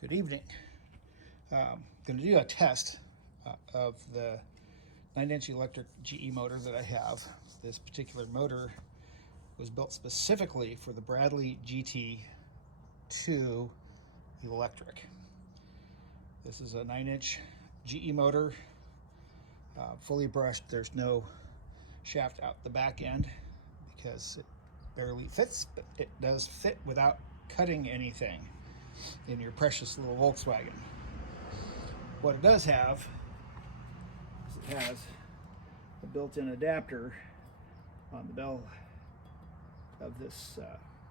Good evening. Going to do a test of the 9-inch electric GE motor that I have. This particular motor was built specifically for the Bradley GT2 electric. This is a 9-inch GE motor, fully brushed. There's no shaft out the back end because it barely fits, but it does fit without cutting anything in your precious little Volkswagen. What it does have is it has a built-in adapter on the bell of this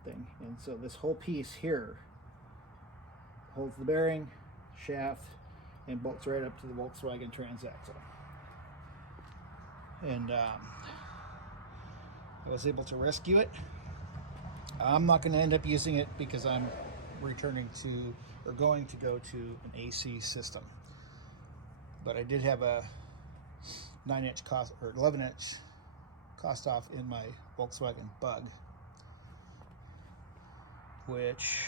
thing, and so this whole piece here holds the bearing, shaft, and bolts right up to the Volkswagen transaxle. And I was able to rescue it. I'm not going to end up using it because I'm returning to, or going to go to, an AC system. But I did have a 9-inch or 11-inch Kostov in my Volkswagen Bug, which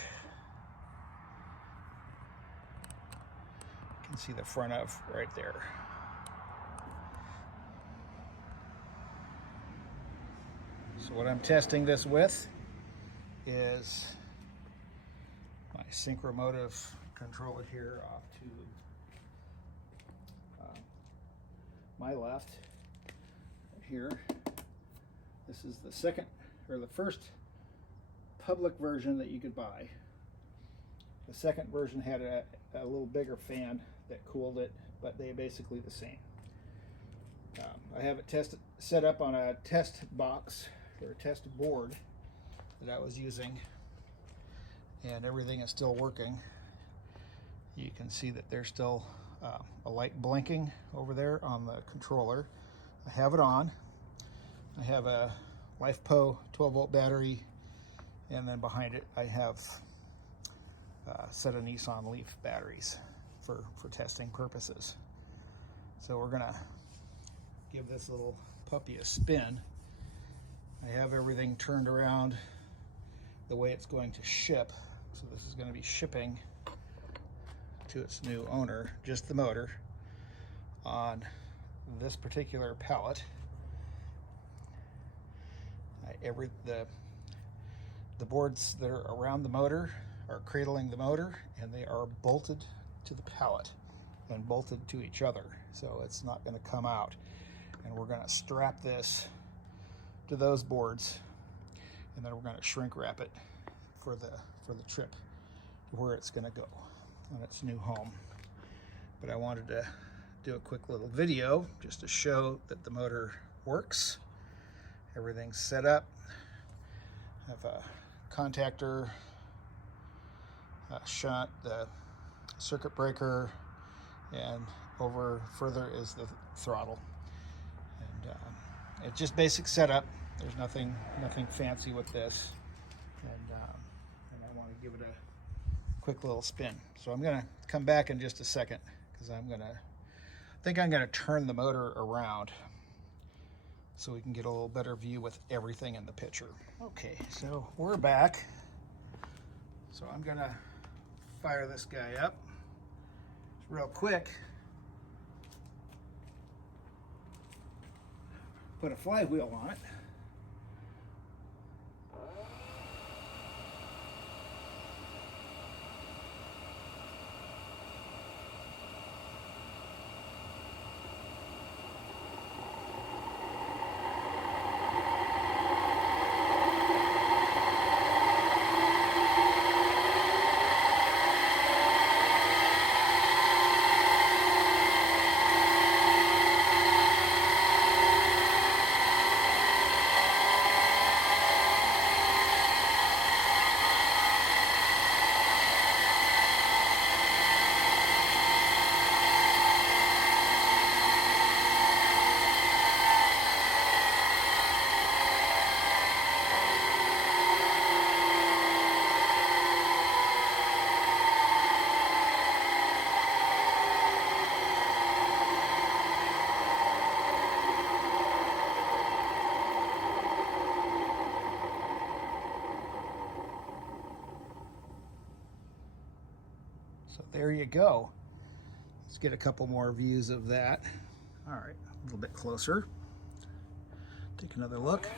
you can see the front of right there. So what I'm testing this with is my synchromotive controller here off to my left here. This is the second, or the first public version that you could buy. The second version had a little bigger fan that cooled it, but they're basically the same. I have it set up on a test box, or a test board that I was using, and everything is still working. You can see that there's still a light blinking over there on the controller. I have it on. I have a LifePo 12-volt battery, and then behind it I have a set of Nissan Leaf batteries for testing purposes. So we're gonna give this little puppy a spin. I have everything turned around the way it's going to ship. So this is going to be shipping to its new owner, just the motor, on this particular pallet. The boards that are around the motor are cradling the motor, and they are bolted to the pallet and bolted to each other, so it's not going to come out. And we're going to strap this to those boards, and then we're going to shrink wrap it for the trip to where it's going to go on its new home. But I wanted to do a quick little video just to show that the motor works. Everything's set up. I have a contactor, a shunt, the circuit breaker, and over further is the throttle. And it's just basic setup. There's nothing fancy with this, and I want to give it a quick little spin. So I'm gonna come back in just a second because I think I'm gonna turn the motor around so we can get a little better view with everything in the picture. Okay, so we're back. So I'm gonna fire this guy up real quick. Put a flywheel on it. So there you go. Let's get a couple more views of that. All right, a little bit closer. Take another look.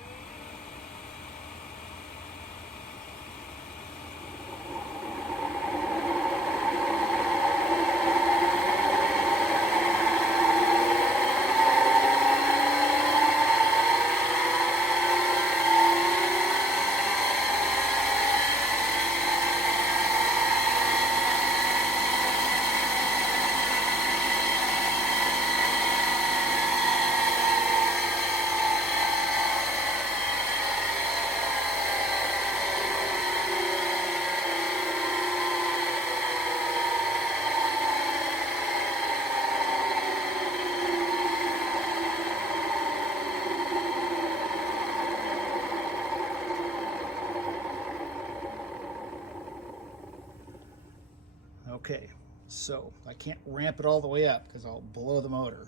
Okay, so I can't ramp it all the way up because I'll blow the motor.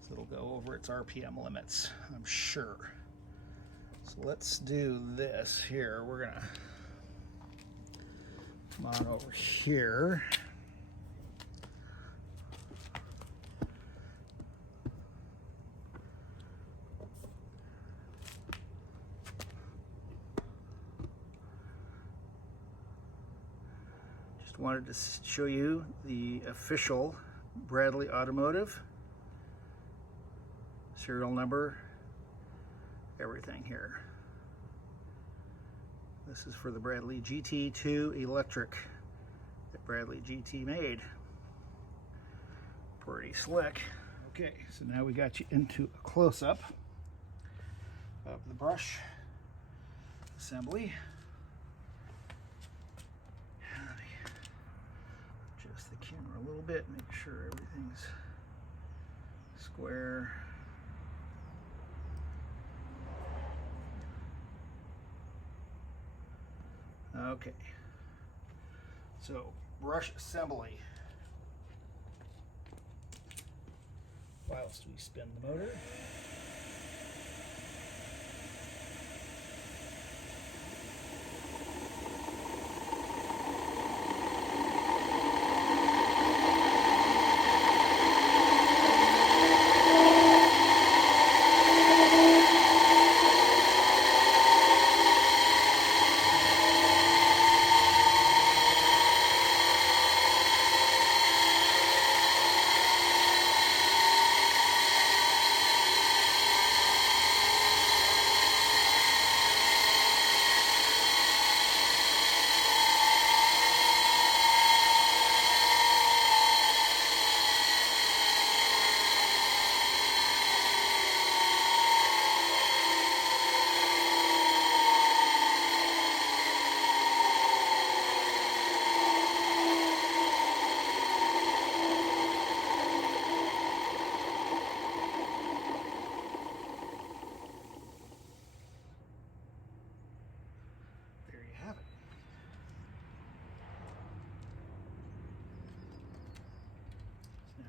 So it'll go over its RPM limits, I'm sure. So let's do this here. We're gonna come on over here. Wanted to show you the official Bradley Automotive serial number, everything here. This is for the Bradley GT2 electric that Bradley GT made. Pretty slick. Okay, so now we got you into a close-up of the brush assembly. The camera a little bit, make sure everything's square. Okay, so brush assembly. Whilst we spin the motor.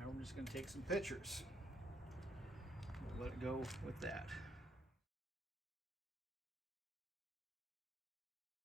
Now we're just going to take some pictures. We'll let it go with that.